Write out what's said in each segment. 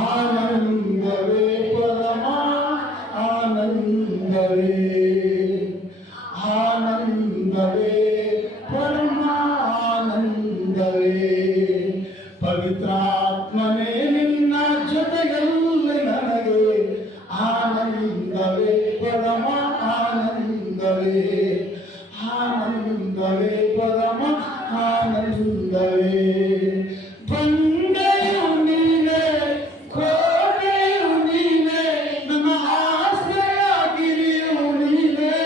ಆನಂದವೇ ಪರಮ ಆನಂದವೇ, ಆನಂದವೇ ಪರಮ ಆನಂದವೇ. ಪವಿತ್ರಾತ್ಮನೇ ನಿನ್ನ ಜೊತೆಯಲ್ಲಿ ನನಗೆ ಆನಂದವೇ ಪರಮ ಆನಂದವೇ, ಆನಂದವೇ ಪರಮ ಆನಂದವೇ. ಬಂಡೆಯು ನೀನೆ, ಕೋಟೆಯು ನೀನೆ, ನನ್ನ ಆಶ್ರಯಗಿರಿಯು ನೀನೆ.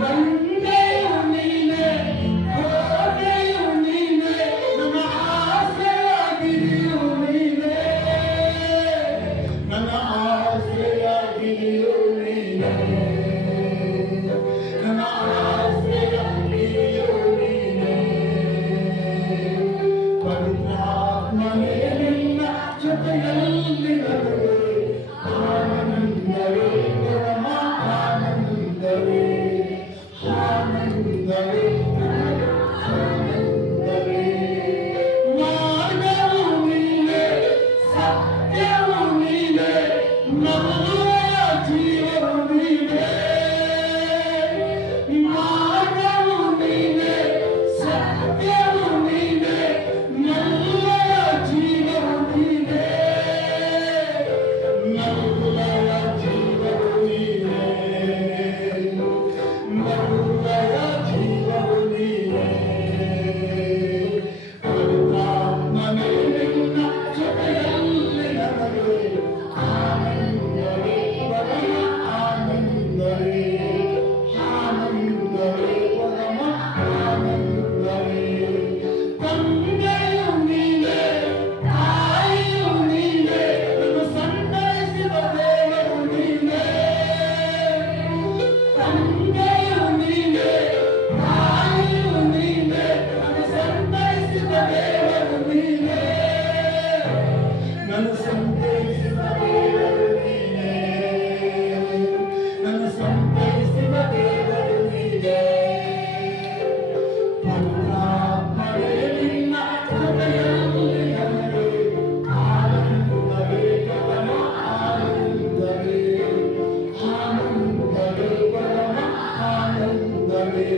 ಬಂಡೆಯು ನೀನೆ, ಕೋಟೆಯು ನೀನೆ, ನನ್ನ ಆಶ್ರಯಗಿರಿಯು ನೀನೆ. ನನ್ನ ಆಶ್ರಯಗಿರಿಯು ನೀನೆ, ನನ್ನ ಆಶ್ರಯಗಿರಿಯು ನೀನೆ. ಪವಿತ್ರಾತ್ಮನೇ ನಿನ್ನ ಜೊತೆಯಲ್ಲಿ ನನಗೆ ಆನಂದವೇ ಪರಮ ಆನಂದವೇ, ಆನಂದವೇ ಆನಂದವೇ. ಮಾರ್ಗವು ನೀನೆ, ಸತ್ಯವು ನೀನೆ, ನಮ್ಮಯ ಜೀವವು ನೀನೆ. ಮಾರ್ಗವು ನೀನೆ, ಸತ್ಯವು ನೀನೆ, ನಮ್ಮಯ ಜೀವವು ನೀನೆ. ನಮ್ಮಯ ಜೀವವು ನೀನೆ, ನಮ್ಮಯ ಜೀವವು ನೀನೆ. ಪವಿತ್ರಾತ್ಮನೇ ನಿನ್ನ ಜೊತೆಯಲ್ಲಿ ನನಗೆ ಆನಂದವೇ ಪರಮ ಆನಂದವೇ, ಆನಂದವೇ ಪರಮ ಆನಂದವೇ. ತಂದೆಯು ನೀನೆ, ತಾಯಿಯು ನೀನೆ, ನನ್ನ ಸಂತೈಸಿದ ದೇವರು ನೀನೆ. ತಂದೆಯು ನೀನೆ, ತಾಯಿಯು ನೀನೆ, ನನ್ನ ಸಂತೈಸಿದ ದೇವರು ನೀನೆ. ನನ್ನ ಸಂತೈಸಿದ ದೇವರು ನೀನೆ, ನನ್ನ ಸಂತೈಸಿದ ದೇವರು ನೀನೆ. ಪವಿತ್ರಾತ್ಮನೇ ನಿನ್ನ ಜೊತೆಯಲ್ಲಿ ನನಗೆ ಆನಂದವೇ ಪರಮ ಆನಂದವೇ, ಆನಂದವೇ ಪರಮ ಆನಂದವೇ.